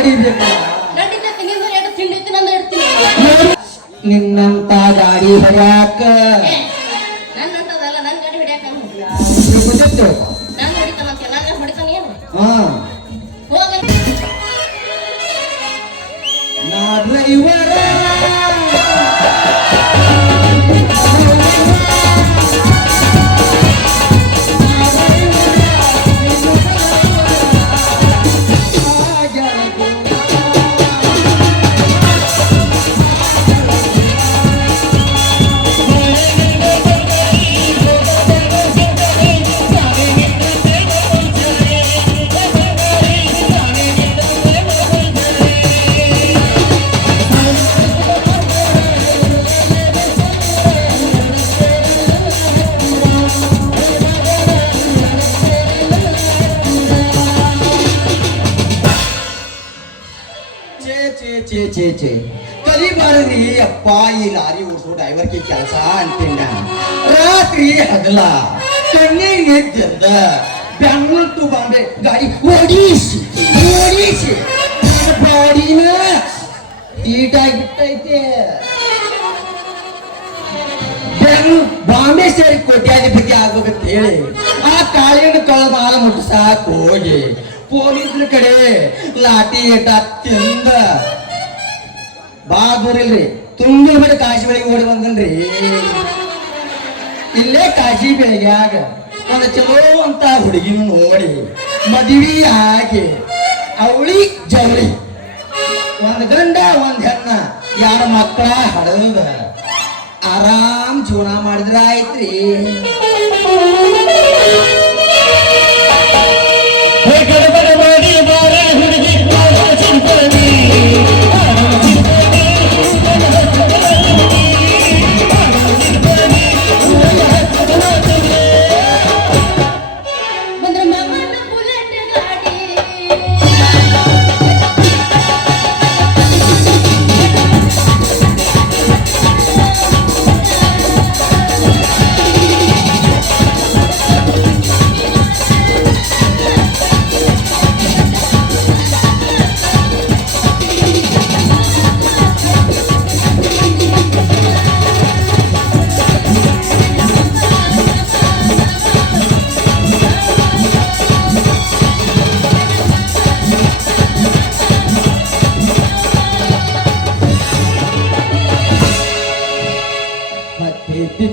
ನಡಿಬೇಕು. ನಡೀತೈತಿ ನಿಂದ ಎರಡು ತಿಂಡಿ ನಂದು ಇಡ್ತೀನಿ. ನಿನ್ನಂತ ಗಾಡಿ ಹೊಡ್ಯಾಕ ನನ್ನಂತದಲ್ಲ ನನ್ನ ಗಾಡಿ ಹೊಡ್ಯಾಕ ಗೊತ್ತಿತ್ತು. ನಾನು ಹೊಡಿತಾನಂತೆ ನಾನು ಹೊಡಿತಾನೆ ಏನು ಹೋಗ ನಾ ಡ್ರೈವರ ಕಲಿಬಾರದ್ರಿ ಅಪ್ಪ ಈ ಲಾರಿ ಓಡಿಸೋ ಡ್ರೈವರ್ಗೆ ಕೆಲಸ ಅಂತೀನ. ರಾತ್ರಿ ಹಗಲ ಕಣ್ಣಿಗೆ ಎದ್ದ ಬೆಂಗಳೂರು ಟು ಬಾಂಬೆ ಗಾಡಿ ಓಡಿಸಿ ಬಾಡಿನ ಈಟಾಗಿಬಿಟ್ಟೈತೆ. ಬಾಂಬೆ ಸೇರಿ ಕೋಟ್ಯಾಧಿಪತಿ ಆಗ್ಬೇಕಂತ ಹೇಳಿ ಆ ಕಾಳಿನ ಕಳಮಾಲ ಮುಟ್ಟಿಸಾಕ ಹೋಗಿ ಪೊಲೀಸ್ರ ಕಡೆ ಲಾಠಿ ಏಟ ತಿಂದ ಬಾ ದೂರಿಲ್ರಿ ತುಂಬಿನ ಬಳಿ ಕಾಶಿ ಬೆಳಿಗ್ಗೆ ಓಡಿ ಬಂದನ್ರಿ. ಇಲ್ಲೇ ಕಾಶಿ ಬೆಳಿಗ್ಯಾಗ ಒಂದು ಚಲೋ ಅಂತ ಹುಡುಗಿನ ನೋಡಿ ಮದುವೆ ಆಗಿ ಅವಳಿ ಜವಳಿ ಒಂದ್ ಗಂಡ ಒಂದ್ ಹೆಣ್ಣ ಯಾರ ಮಕ್ಕಳ ಹಡದ ಆರಾಮ್ ಜೀವನ ಮಾಡಿದ್ರ ಆಯ್ತ್ರಿ.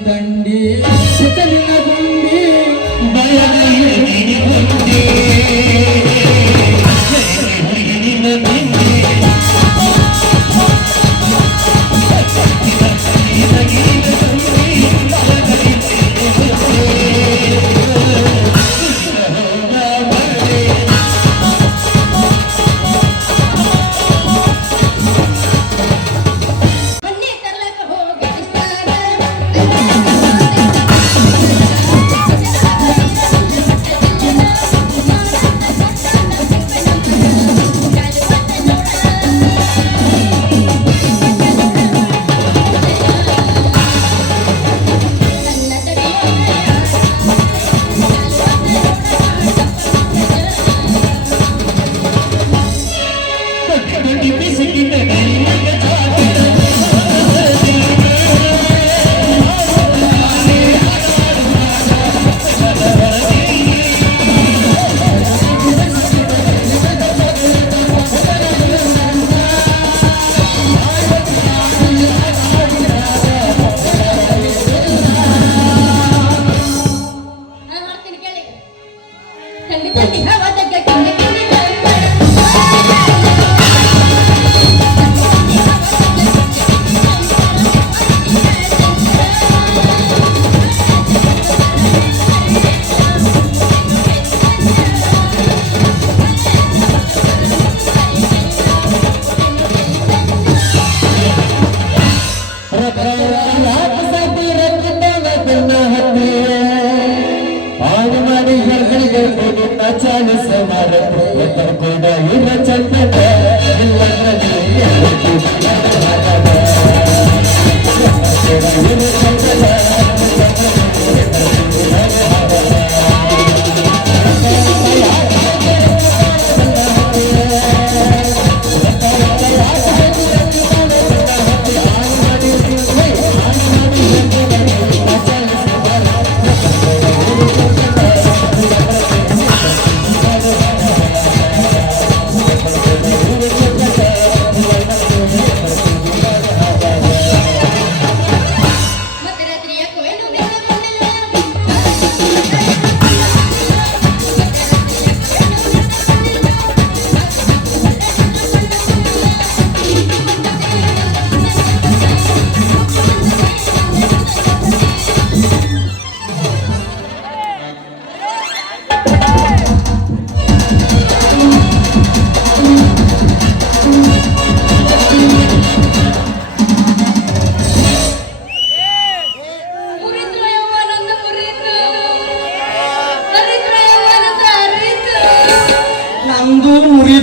ತಂಡಿ ಗುಂಡಿ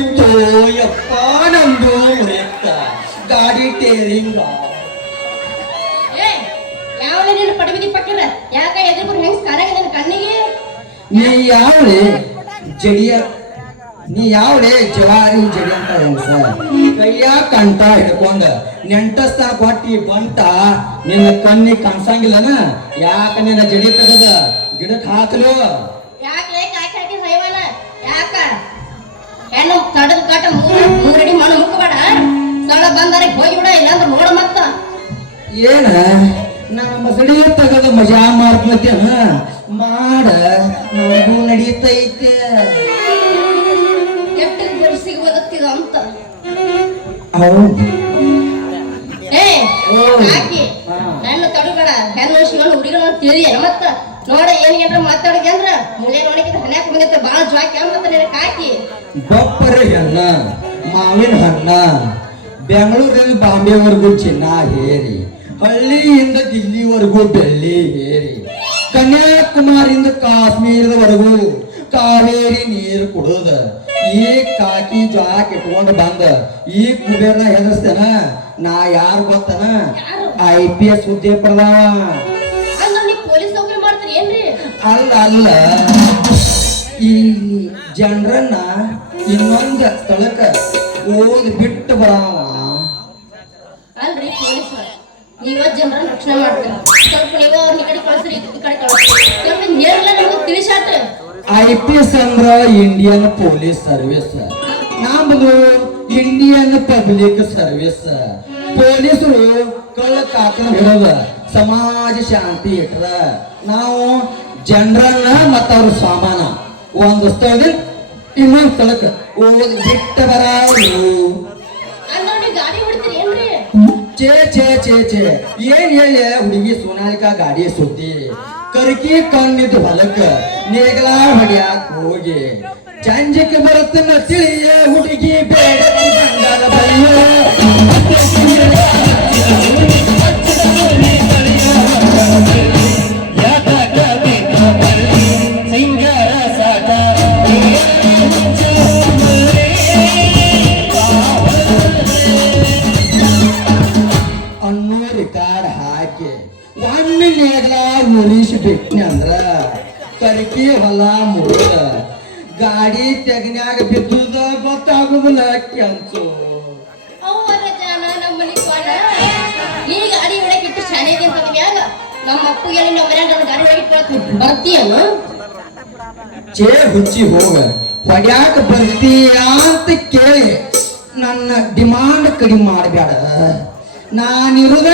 ಮುರಿತು ಯಪ್ಪ ನಂದು ಮುರಿಯತ್ತ ಗಾಡಿ ಟೇರಿಂಗ ಏ ಯಾವಳೆ ನಿನ್ನ ಪಡಬಿದಿ ಪಕ್ಕಿರ ಯಾಕ ಎದುರು ಹೆಂಗ್ ಕಾರಾಗ ನನ್ನ ಕಣ್ಣಿಗೆ ನೀ ಯಾವಳೆ ಜಡಿಯ ನೀ ಯಾವಳೆ ಜವಾರಿ ಜಡಿ ಅಂತ ಹೆಂಗ್ಸ ಕೈಯ ಕಂಠ ಹಿಡ್ಕೊಂಡ ನೆಂಟಸ್ತ ಕೊಟ್ಟಿ ಬಂಟ ನಿನ್ನ ಕಣ್ಣಿ ಕಾಣಿಸಂಗಿಲ್ಲನ ಯಾಕ ನಿನ್ನ ಜಡಿ ತೆಗದ ಗಿಡಕ್ ಹಾಕಲು ಯಾಕೆ ಕಾಕಿ ಹಾಕಿ ಸೈವನ ಯಾಕ ಹೆಣ್ಣು ತಡದ ಕಾಟ ಮೂರಡಿ ಮಣ್ಣು ಮುಕ್ಕಬೇಡ ಸಳ ಬಂದರೆ ಹೋಗಿ ಬಿಡ ಇಲ್ಲಾಂದ್ರೆ ನೋಡ ಮತ್ತ ಏನ ನಾ ಮಸಡಿ ತೆಗದ ಮಜಾ ಮಾಡ್ತೇನ ಮಾಡ ನನಗೂ ನಡೀತೈತೆ ಎಷ್ಟು ವರ್ಷಿಗೆ ಓದುತ್ತಿದ ಅಂತ ಹೌದು ಏ ಓ. ಕಾಕಿ ಹೆಣ್ಣು ತಡಬೇಡ ಹೆಣ್ಣು ಶಿವನ ಹುಡುಗನ ತಿಳಿಯ ಮತ್ತ ನೋಡ ಏನ್ ಮಾತಾಡಿದೆ ಅಂದ್ರ ಮುಳೆ ನೋಡಕಿದ ಹನ್ಯಾಕ ಬಂದೈತೆ ಬಾಳ ಜ್ವಾಕಿ ಮತ್ತ ನಿನ್ನ ಕಾಕಿ ಬಪ್ಪರ ಹೆಣ್ಣ ಮಾವಿನ ಹಣ್ಣ ಬೆಂಗಳೂರಲ್ಲಿ ಬಾಂಬೆವರೆಗೂ ಚಿನ್ನ ಹೇರಿ ಹಳ್ಳಿಯಿಂದ ದಿಲ್ಲಿವರೆಗೂ ಬೆಳ್ಳಿ ಹೇರಿ ಕನ್ಯಾಕುಮಾರಿಯಿಂದ ಕಾಶ್ಮೀರದವರೆಗೂ ಕಾವೇರಿ ನೀರು ಕುಡುದ ಈ ಕಾಕಿ ಜ್ವಾಕ್ ಇಟ್ಕೊಂಡು ಬಂದ ಈ ಕುಬೇರ್ನ ಹೆದರ್ಸ್ತೇನ ನಾ ಯಾರು ಗೊತ್ತನ ಯಾರು? IPS ಹುದ್ದೆ ಪಡೆದವ ಅಂದ್ರ ನೀ ಪೊಲೀಸ್ ನೌಕರಿ ಮಾಡ್ತೀರಿ ಏನ್ರಿ ಅಲ್ಲ ಅಲ್ಲ ಈ ಜನರನ್ನ ಇನ್ನೊಂದ ಸ್ಥಳಕ್ಕ ಓದ್ ಬಿಟ್ಟು ಬರಾವ ಅಲ್ರಿ ಪೊಲೀಸ್ ನೀವ ಜನರ ರಕ್ಷಣೆ ಮಾಡ್ತೀರಿ ಸ್ವಲ್ಪ ನೀವು ಅವ್ರ ಈ ಕಡೆ ಕಳಿಸ್ರಿ ಈ ಕಡೆ ಕಳಿಸ್ರಿ ಸ್ವಲ್ಪ ನೇರಲ್ಲ ನಮಗೆ ತಿಳಿಸಾಟ IPS ಅಂದ್ರ ಇಂಡಿಯನ್ ಪೊಲೀಸ್ ಸರ್ವಿಸ್ ನಮ್ದು ಇಂಡಿಯನ್ ಪಬ್ಲಿಕ್ ಸರ್ವಿಸ್ ಪೊಲೀಸರು ಕಳ್ಳ ಕಾಕನ ಹಿಡದ ಸಮಾಜ ಶಾಂತಿ ಇಟ್ರ ನಾವು ಜನರನ್ನ ಮತ್ತ ಅವ್ರ ಸಾಮಾನ ಒಂದು ಸ್ಥಳದಿಂದ ಇನ್ನೊಂದು ಸ್ಥಳಕ್ಕೆ ಓದಿ ಬಿಟ್ಟ ಬರಾವ್ರು ಅಂದ್ರ ನೀವು ಗಾಡಿ ಹೊಡಿತೀರಿ ಏನ್ರಿ ಛೇ ಛೇ ಛೇ ಛೇ ಏನ್ ಹೇಳಿ ಹುಡುಗಿ ಸೋನಾಲಿಕಾ ಗಾಡಿ ಸುದ್ದಿ ಕರ್ಕಿ ಕಣ್ಣಿದ್ದು ಹೊಲಕ್ಕ ನೇಗಲ ಹೊಡ್ಯಾಕ್ ಹೋಗಿ ಸಂಜೆಗೆ ಬರುತ್ತನ್ನ ತಿಳಿಯ ಹುಡುಗಿ ಬೇಡ ಬಂಗಾರ ಬಳಿಯ ಅನ್ನೂರಿ ಕಾಡ್ ಹಾಕಿ ಒಮ್ಮೆ ನೇಗ್ಲ ಮುರಿಸಿ ಬಿಟ್ನಿ ಅಂದ್ರ ಕರ್ಕಿ ಹೊಲ ಮುರಿದ ಗಾಡಿ ತೆಗನ್ಯಾಗ ಬಿದ್ದುದ ಗೊತ್ತಾಗುದಿಲ್ಲ ಕೆಂಚು ಅವ್ವರ ಜನ ನಮ್ಮ ಮನೆ ಕ್ವಾಡ ನೀ ಗಾಡಿ ಹೊಡಕ್ ಇಟ್ಟು ಶಾನೆಗೆ ಅಂತ ಮ್ಯಾಗ ನಮ್ಮ ಅಪ್ಪಗೆ ನಿಮ್ಮ ಮನ್ಯಾಗ ನನ್ನ ಗಾಡಿ ಹೊಡಕ್ ಇಟ್ಕೊಳತ್ತೀನಿ ಬರ್ತೀಯನು ಚೇ ಹುಚ್ಚಿ ಹೋಗ ಹೊಡ್ಯಾಕ ಬರ್ತೀಯ ಅಂತ ಕೇಳಿ ನನ್ನ ಡಿಮಾಂಡ್ ಕಡಿಮೆ ಮಾಡಬೇಡ ನಾನಿರುದ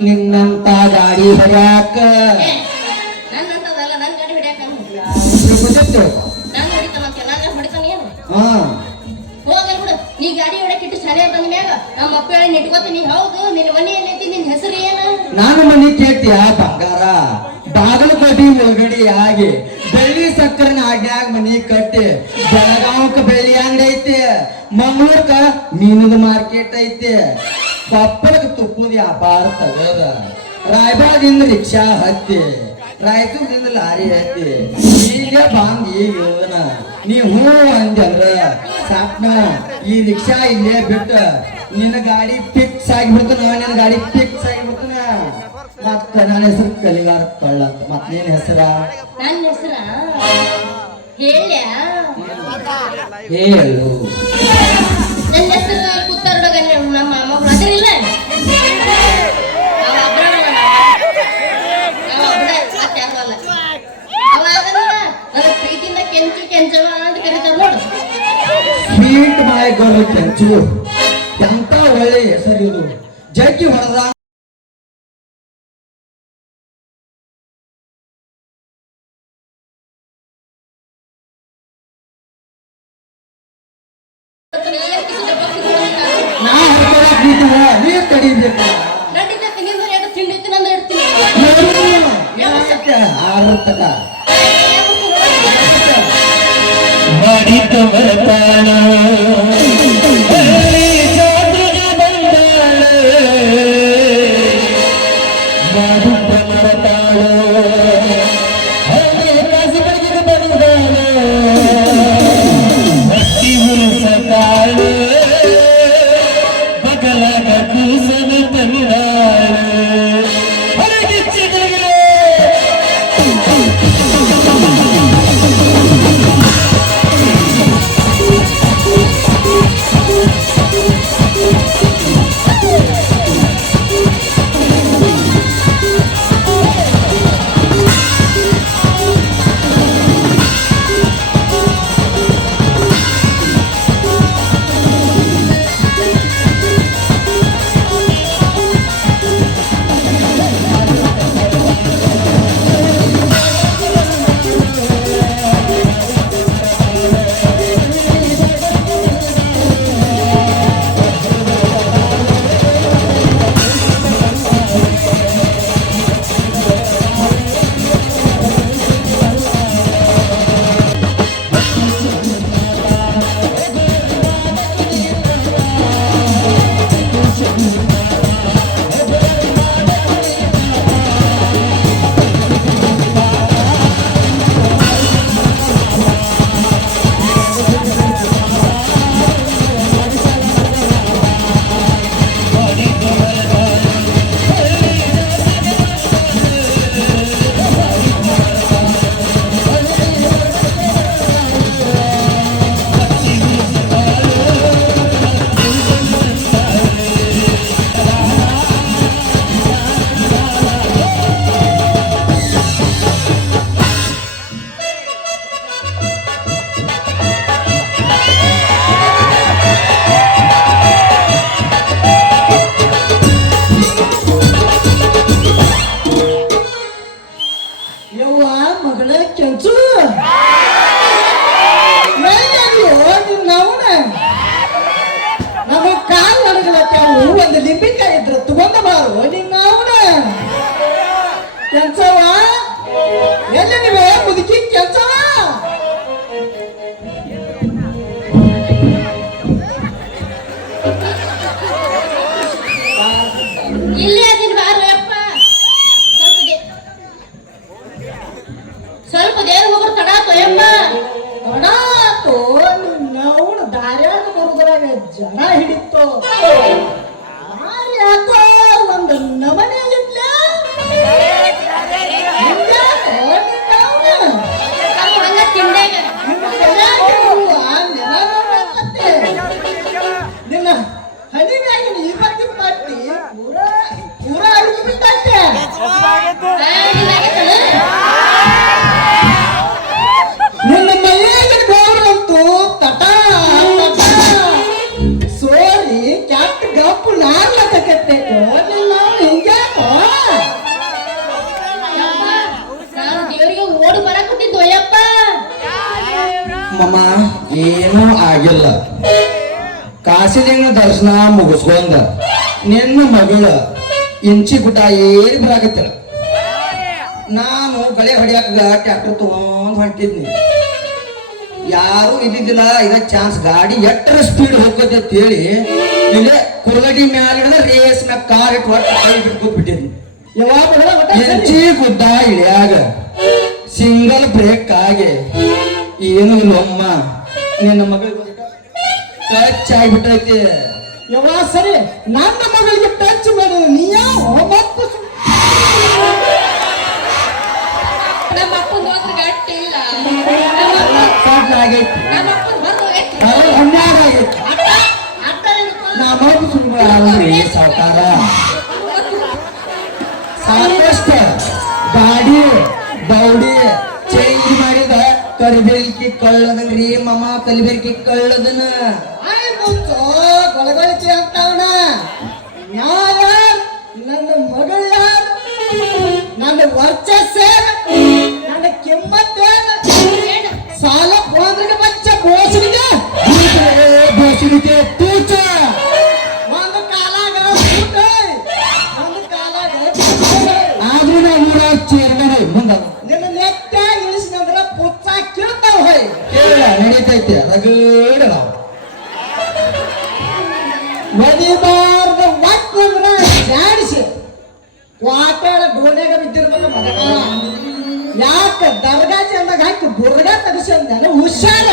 ನಿನ್ನಂತ ಗಾಡಿ ಹೊಡ್ಯಾಕ ನನ್ನಂತದಲ್ಲ ನನ್ನ ಗಾಡಿ ಹೊಡ್ಯಾಕ ಗೊತ್ತಿತ್ತು ನಾನು ಹೊಡಿತಾನಂತೆ ನನ್ನ ಹೊಡಿತಾನ ಏನು ಹಾ ಹೋಗಲ್ ಬಿಡು ನೀ ಗಾಡಿ ಹೊಡಕ್ ಇಟ್ಟು ಶಾನೆ ಅಂತಂದ ಮ್ಯಾಗ ನಮ್ಮ ಅಪ್ಪ ಹೇಳಿ ನಿಟ್ಕೋತೀನಿ ಹೌದು ನಿನ್ನ ಮನೆ ಎಲ್ಲೈತಿ ನಿನ್ನ ಹೆಸರು ಏನು ನಾನು ಮನೆ ಕೇಳ್ತೀಯ ಬಂಗಾರ ಬಾಗಲಕೋಟೆ ಒಳಗಡೆ ಆಗಿ ಬೆಳ್ಳಿ ಸಕ್ಕರೆನ ಆಗ್ಯಾಗ ಮನಿ ಕಟ್ಟಿ ಬೆಳಗಾವಕ್ಕ ಬೆಳ್ಳಿ ಅಂಗಡಿ ಐತಿ ಮಂಗಳೂರ್ಕ ಮೀನದ ಮಾರ್ಕೆಟ್ ಐತಿ ಕೊಪ್ಪಳಕ್ಕೆ ತುಪ್ಪದ ವ್ಯಾಪಾರ ತಗದ ರಾಯಬಾಗದಿಂದ ರಿಕ್ಷಾ ಹತ್ತಿ ರಾಯಚೂರಿಂದ ಲಾರಿ ಹತ್ತಿ ಈಗ ಬಾಂಗ್ ಈಗ ನೀ ಹೂ ಅಂದೆ ಅಂದ್ರ ಸಾಕ್ನ ಈ ರಿಕ್ಷಾ ಇಲ್ಲೇ ಬಿಟ್ಟ ನಿನ್ನ ಗಾಡಿ ಫಿಕ್ಸ್ ಆಗಿಬಿಡ್ತಾನ ನಿನ್ನ ಗಾಡಿ ಫಿಕ್ಸ್ ಆಗಿಬಿಡ್ತಾನ ಮತ್ತ ನನ್ನ ಹೆಸರು ಕಲಿಗಾರ ಕಳ್ಳ ಮತ್ ನಿನ್ನ ಹೆಸರ ನನ್ನ ಹೆಸರ ಹೇಳ್ಯ ಹೇಳು ನನ್ನ ಹೆಸರು ಕೂತಾರೊಳಗ ನಮ್ಮ ಮಗಳು ಅದರಿಲ್ಲ ಅವ ಒಬ್ಬರಲ್ಲ ಅವ ಒಬ್ಬರ ಮತ್ತೆ ಯಾರು ಅಲ್ಲ ಅವ ಅದನ್ನ ನನ್ನ ಪ್ರೀತಿಯಿಂದ ಕೆಂಚು ಕೆಂಚವ ಅಂತ ಕರೀತಾರ ನೋಡು ಸ್ವೀಟ್ ಮಾಯಗಳು ಕೆಂಚು ಎಂತ ಒಳ್ಳೆ ಹೆಸರು ಇದು ಜಗ್ಗಿ ಹೊಡೆದ ನಾ ಹೊಡ್ಕೊಳಕ್ ನಿಂತಿಲ್ಲ, ನೀ ತಡಿಬೇಕು ನಡೀತೈತಿ ನಿಂದ ಎರಡು ತಿಂಡಿ ನಂದು ಇಡ್ತೀನಿ ಆರ್ತಕ ಮರಿತವರತಾಳ ಜಾತ್ರೆಗೆ ಬಂದಾಳ ಮಾರುತ ಮರತಾಳ ಹಳೆ ಕಾಸು ಬಗೆಗೆ ಬಂದಾಳ ಹಟ್ಟಿ ಹುಲಸ ಮರತಾಳು ಬಗಲಾಗ ಕೂಸನ ತಂದಾಳು ಹೊರಗಿಚ್ಚಿಗಳಿಗೆ ಯವ್ವ ಮಗಳ ಕೆಂಚು ನಾವುನ ನಮ್ಮ ಕಾಲ್ ನಡಗಲತ್ತಾವು ಒಂದು ಲಿಂಬಿಕಾಯಿ ಇದ್ರ ತಗೊಂಡ ಬಾರು ನಿನ್ನ ನಾವುನ ಕೆಂಚವ ಎಲ್ಲಿ ನೀವೇ ಮುದುಕಿ ಕೆಂಚವ ಇಲ್ಲೇ ಅದೀನಿ ಬಾರು ಯಪ್ಪ ಸ್ವಲ್ಪ ದೇವ್ರ ಹೋಗ್ರು ತಡಾತು ಯಪ್ಪ ತಡಾತು ನಾವುನ ದಾರ್ಯಾಗ ಬರುದ್ರಾಗ ಜನ ಹಿಡಿತು ದಾರಿ ಯಾಕೋ ಒಂದು ನಮನೆ ಇದ್ಲ ಹಂಗ ತಿಂದಾಗ ನಿನ್ನ ಹನಿಮ್ಯಾಗಿನ ಈ ಬಗ್ಗೆ ಪಟ್ಟಿ ಪೂರಾ ಪೂರಾ ಅಡಿಗೆ ಬಿಟ್ಟೆ ನಿನ್ನ ಮೈಯಾಗಿನ ಗೌರಂತೂ ತಟ ತಟ ಸೋರಿ ಕ್ಯಾಟ್ ಗಪ್ಪು ನಾರ್ಲಕತ್ತೈತೆ ನಿನ್ನ ಹಿಂಗ್ಯಾಕೋ ನಾನು ದೇವರಿಗೆ ಓಡಿ ಬರಕತ್ತಿದ್ದು ಯಪ್ಪ ಮಮ್ಮ ಏನೂ ಆಗಿಲ್ಲ ಕಾಸಿಲಿಂಗ ದರ್ಶನ ಮುಗಿಸ್ಕೊಂಡ ನಿನ್ನ ಮಗಳ ಇಂಚಿ ಗುಡ್ಡ ಏರಿ ಬರಾಕತ್ತಿಲ್ಲ ನಾನು ಗಳೆ ಹೊಡಿಯಾಕ ಟ್ರ್ಯಾಕ್ಟರ್ ತಗೊಂಡ್ ಹೊಂಟಿದ್ನಿ ಯಾರು ಇದ್ದಿದ್ದಿಲ್ಲ ಇದ ಚಾನ್ಸ್ ಗಾಡಿ ಎಟ್ಟರ ಸ್ಪೀಡ್ ಹೋಗ್ತೈತೆ ಅಂತ ಹೇಳಿ ಇಲ್ಲೇ ಕುರ್ಗಡಿ ಮ್ಯಾಲ ಹಿಡಿದ ರೇಸ್ ಮ್ಯಾಗ ಕಾರ್ ಇಟ್ಟು ಒಟ್ಟು ಕೈ ಬಿಟ್ಟು ಕೂತ್ಬಿಟ್ಟಿದ್ನಿ ಇಂಚಿ ಗುಡ್ಡ ಇಳಿಯಾಗ ಸಿಂಗಲ್ ಬ್ರೇಕ್ ಆಗಿ ಏನು ಇಲ್ಲಮ್ಮ ನಿನ್ನ ಮಗಳಿಗೆ ಟಚ್ ಆಗಿಬಿಟ್ಟೈತಿ ಯವ್ವ ಸರಿ ನನ್ನ ಮಗಳಿಗೆ ಟಚ್ ಮಾಡು ನೀ ನಮ್ಮ ಅಪ್ಪನ ಹೋದ್ರೆ ಗಟ್ಟಿಲ್ಲ ಆಗೈತಿ ನಮ್ಮ ಅಪ್ಪನ ಬರ್ದೋಗೈತಿ ಅನ್ಯಾಯ ಆಗೈತಿ ನಾ ಮಗು ಸುಮ್ಮನೆ ಸಾಕಾರ ಸಾಕಷ್ಟು ಗಾಡಿ ದೌಡಿ ಚೇಂಜ್ ಮಾಡಿದ ಕರಿಬೇಲ್ಕಿ ಕಳ್ಳದಂಗ್ರಿ ಮಮ್ಮ ಕಲಿಬೇಲ್ಕಿ ಕಳ್ಳದನ ಗೊಳಗೊಳಿಕೆ ಅಂತವನ ನ್ಯಾಯ ನನ್ನ ಮಗಳ ನನ್ನ ವರ್ಚಸ್ಸ ನನ್ನ ಕೆಮ್ಮತ್ತೇನ ಸಾಲ ಹೋದ್ರೆ ಬಚ್ಚ ಬೋಸನಿಗೆ ಬೋಸನಿಗೆ ತೂಚ ಒಂದು ಕಾಲಾಗ ಒಂದು ಕಾಲಾಗ ಆದ್ರೂ ನಾವು ಊರಾಗ ಚೇರ್ಮನ್ ಮುಂದ ನಿನ್ನ ನೆತ್ತ ಇಳಿಸಿದಂದ್ರ ಪುಚ್ಚ ಕೇಳ್ತಾವ ಹೈ ಕೇಳ ನಡೀತೈತೆ ರಗಡ ನಾವು ಒದಿಬಾರ್ದ ಒಟ್ಟಂದ್ರ ಜಾಡಿಸಿ ವಾಟಾಡ ಗೋಣ್ಯಾಗ ಬಿದ್ದಿರ್ಬೇಕು ಮಗ ಯಾಕ ದರ್ಗಾಜಿ ಅಂದಾಗ ಹಾಕಿ ಬುರ್ಗ ತೆಗಿಸ್ಯಾನ ಹುಷಾರ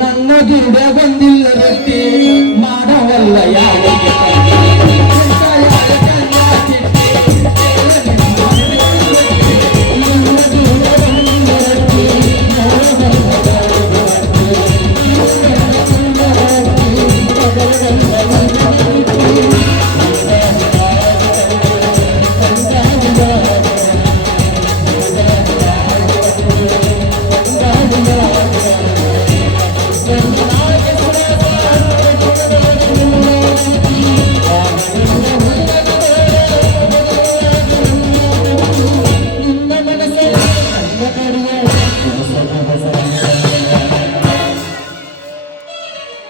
ನನ್ನ ಗಿಡ ಬಂದಿಲ್ಲ ರೊಟ್ಟಿ ಮಾಡವಲ್ಲ ಯಾರಿಗೆ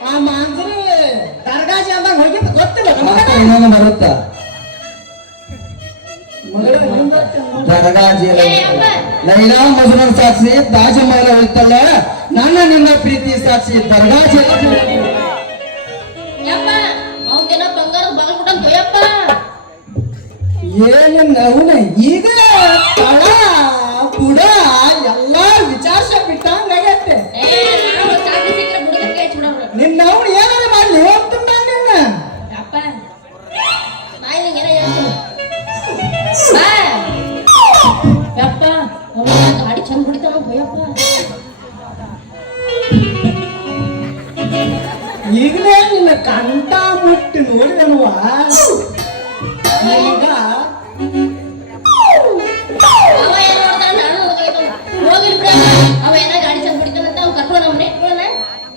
ಆ ಮಾಂಜರಿ ದರ್ಗಾಜಿ ಅಂದಾಗ ಹೋಗಿದ್ದು ಗೊತ್ತಿಲ್ಲ ಇನ್ನೊಂದು ಬರುತ್ತ ದರ್ಗಾಜಿ ಲೈಲಾ ಮಜ್ನೂನ್ ಸಾಕ್ಷಿ ತಾಜ್ ಮಹಲ್ ಹೋಯ್ತಲ್ಲ ನನ್ನ ನಿನ್ನ ಪ್ರೀತಿ ಸಾಕ್ಷಿ ದರ್ಗಾಜಿ ಯಪ್ಪ ಅವಂದೇನ ಬಂಗಾರದ ಬಾಗಲ್ ಕೊಟ್ಟಂತ ಯಪ್ಪ ಏನ ಅವನ ಈಗ ತಳ ಬುಡ ಎಲ್ಲ ವಿಚಾರಿಸ ಬಿಟ್ಟಂಗಾಗತ್ತೆ ಏ ನಾನು ಚಾಕಿ ಸಿಕ್ಕರೆ ಬುಡದ ಕೈ ಚುಡವ್ರು ನಿನ್ನ ಅವನು ಏನಾರ ಮಾಡ್ಲಿ ಹೋಗ್ತುಂಟ ನಿನ್ನ ಯಪ್ಪ ನಾಯಿ ನಿಂಗೆ ಏನೋ ಹೇಳ್ತೀನಿ ಬಾ ಯಪ್ಪ ಅವನ ಗಾಡಿ ಚಂದ ಹೊಡಿತಾನ ಭಯಪ್ಪ ಈಗಲೇ ನಿನ್ನ ಕಂಠ ಮುಟ್ಟಿ ನೋಡಿದನುವ ಈಗ ಅವ ಏನ್ ನೋಡ್ತಾನ ನಾನು ನೋಡ್ಬೇಕು ಹೋಗಿಲ್ ಬಿಡ ಅವ ಏನ ಗಾಡಿ ಚಂದ ಹೊಡಿತಾನಂತ ಅವ್ನು ಕರ್ಕೊಂಡು ನಮ್ಮನೆ ಇಟ್ಕೊಳ್ಳೋಣ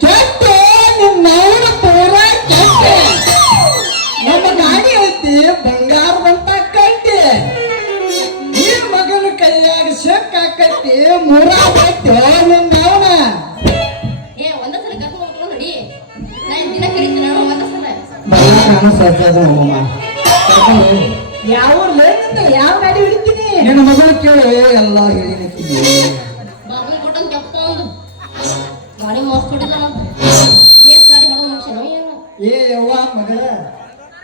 ಕೆಟ್ಟೆ ನಿನ್ನವನ ಪೂರ ಕೆಟ್ಟೆ ನಮ್ಮ ಗಾಡಿ ಐತಿ ಬಂಗಾರದಂತ ಕಟ್ಟಿ ಈ ಮಗನ ಕೈಯಾಗ ಶೆಕ್ ಹಾಕೈತಿ ಮುರ ಕಟ್ಟಿ ನಿನ್ನವನ ಏ ಒಂದ ಸಲ ಕರ್ಕೊಂಡು ಹೋಗ್ಕೊಂಡು ನಡಿ ನಾನು ದಿನ ಕರೀತೀನಿ ನಾನು ಒಂದ ಸಲ ನಾನು ಸಜ್ಜದ ಯಾವ ಯಾವ ಗಾಡಿ ಹಿಡಿತೀನಿ ನಿನ್ನ ಮಗಳು ಕೇಳಿ ಎಲ್ಲ ಹೇಳಿರ್ತೀನಿ ಬಾಗಿಲು ಕೊಟ್ಟಂತ ಯಪ್ಪ ಒಂದು ಗಾಡಿ ಮೋಸ್ ಕೊಟ್ಟಿಲ್ಲ ನಾವು ಏಸ್ ಗಾಡಿ ಮಾಡೋದು ಮುಗಿಸೇನೋ ಏನು ಏ ಯವ್ವ ಮಗಳ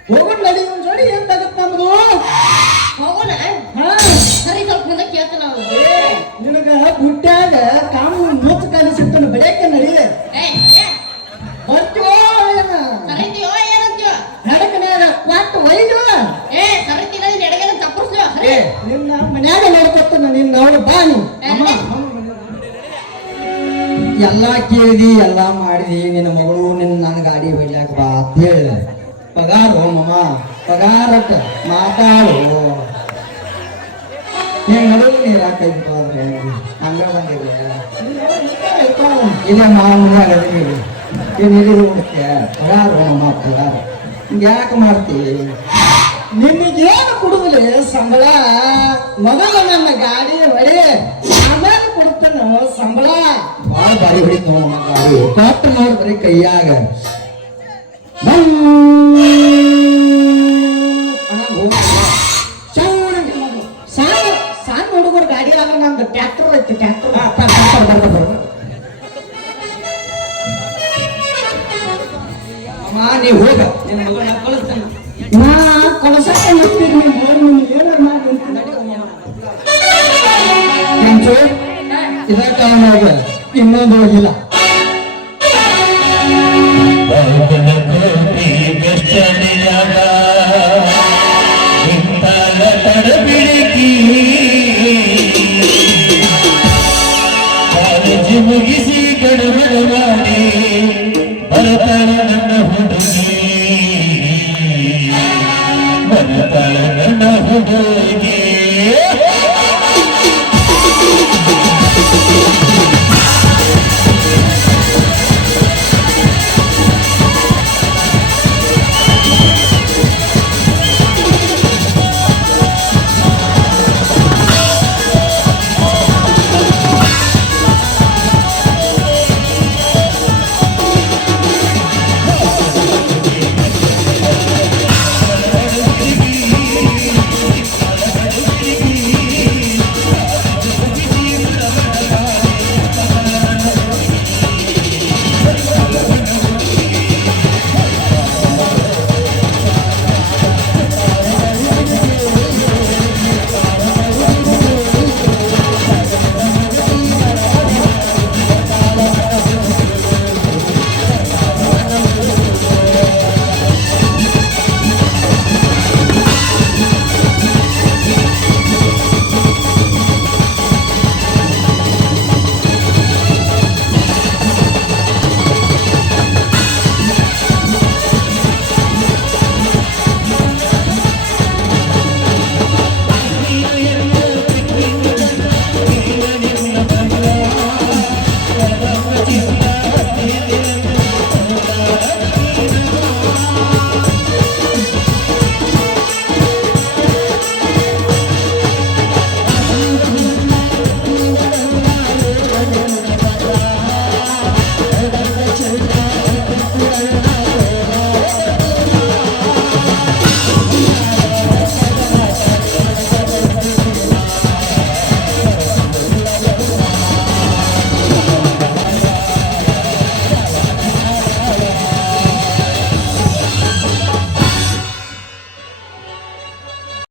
ಹೋಗೋಣ ನಡಿ ಒಂದ್ ಜೋಡಿ ಎಂತಾಗತ್ತ ನಮ್ದು ಹೋಗೋಣ ಹಾ ಸರಿ ಸ್ವಲ್ಪ ಮುಂದೆ ಕೇಳ್ತೀನಿ ನಾವು ನಿನಗ ಬುಟ್ಟ್ಯಾಗ ಕಾನೂನು ಮೂತ್ ಕಲಿಸಿಟ್ಟನು ಬೆಳಕ್ಕೆ ನಡಿ ಏ ಬರ್ತೀವೋ ಏನ ಸರಿತೀಯೋ ಏನಂತೀಯೋ ನಡಕನ್ಯಾಗ ಕ್ವಾಟ್ ಒಯ್ದು ಏ ಸರಿತೀನ ನೀನು ಎಡಗೈನ ತಪ್ಪರ್ಸ್ಲೋ ಏ ನಿನ್ನ ಮನ್ಯಾಗ ನೋಡ್ಕೊತಾನ ನಿನ್ನ ಅವಳು ಬಾನಿ ಎಲ್ಲಾ ಕೇಳಿದಿ ಎಲ್ಲಾ ಮಾಡಿದಿ ನಿನ್ನ ಮಗಳು ನಿನ್ನ ನನ್ನ ಗಾಡಿ ಹೊಡ್ಯಾಕ ಬಾ ಅಂತ ಹೇಳಿ ಪಗಾರು ಮಮ್ಮ ಪಗಾರಕ್ಕ ಮಾತಾಡು ಹೆಂಗ್ ನಡುವೆ ನೀರು ಹಾಕೈತ ಅಂದ್ರೆ ಹಂಗ ಬಂದಿದೆ ಇಲ್ಲ ನಾವು ಮುಂದಾಗ ಅದೀವಿ ಏನ್ ಹೇಳಿದ್ರು ನೋಡಕ್ಕೆ ಪಗಾರು ಮಮ್ಮ ಪಗಾರು ಹಿಂಗೆ ಯಾಕೆ ಮಾಡ್ತೀವಿ ನಿನಗೇನು ಕೊಡುದಿಲ್ಲ ಸಂಬಳ ಮೊದಲು ನನ್ನ ಗಾಡಿ ಹೊಡಿ ಆಮೇಲೆ ಕೊಡ್ತಾನ ಸಂಬಳ ಭಾಳ ಬಾರಿ ಹೊಡಿತ ನಮ್ಮ ಗಾಡಿ ಕೊಟ್ಟು ನೋಡಿ ಬರೀ ಕೈಯಾಗ ಸಣ್ಣ ಹುಡುಗರು ಗಾಡಿ ಆಗ ನಂದು ಟ್ರ್ಯಾಕ್ಟರ್ ಐತಿ ಟ್ರ್ಯಾಕ್ಟರ್ ಅಮ್ಮ ನೀವು ಹೋಗ ನಿನ್ನ ಮಗಳನ್ನ ಕಳಿಸ್ತಾನ ನಾ ಕಳಸಕ್ಕೆ ಮತ್ತೀನಿ ಏನಾರು ಮಾಡಿ ಇದಕ್ಕ ಇನ್ನೊಂದು ಹೋಗಿಲ್ಲ